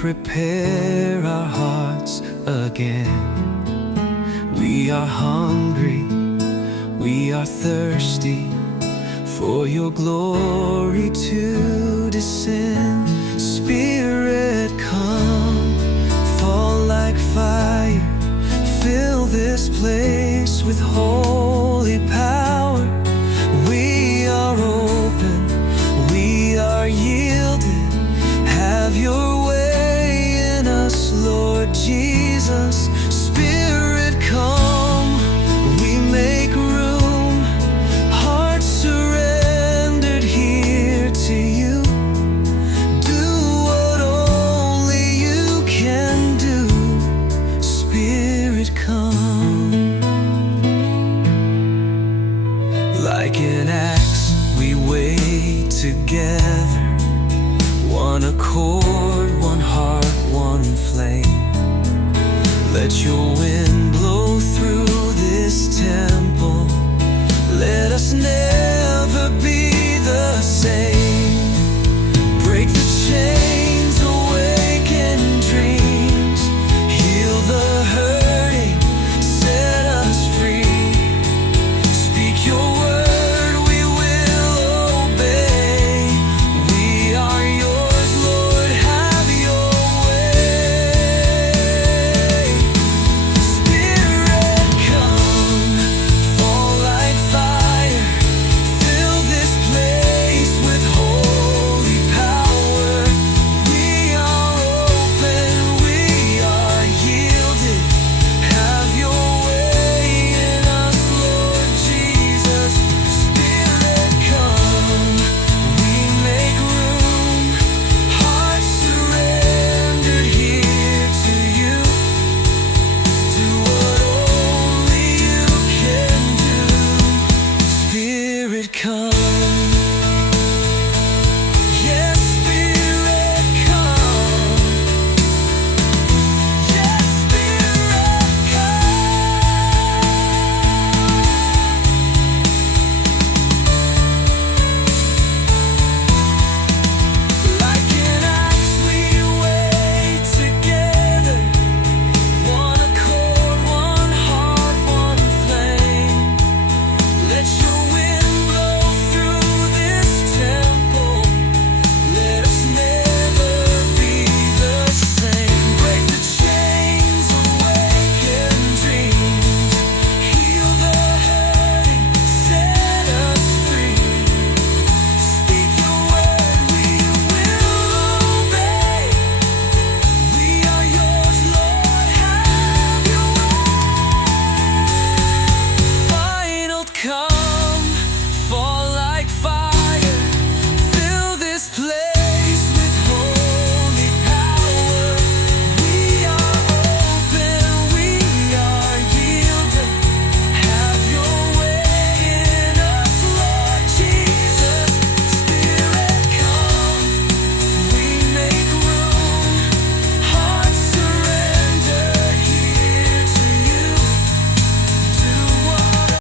prepare our hearts again. We are hungry, we are thirsty for your glory to descend. Spirit, come, fall like fire, fill this place with holy power. We are open, we are yielded. Have your way in us, Lord Jesus. Spirit, come, we make room. Hearts surrendered here to you. Do what only you can do. Spirit, come. Like an axe, we wait together. One accord, one heart, one flame. Let your wind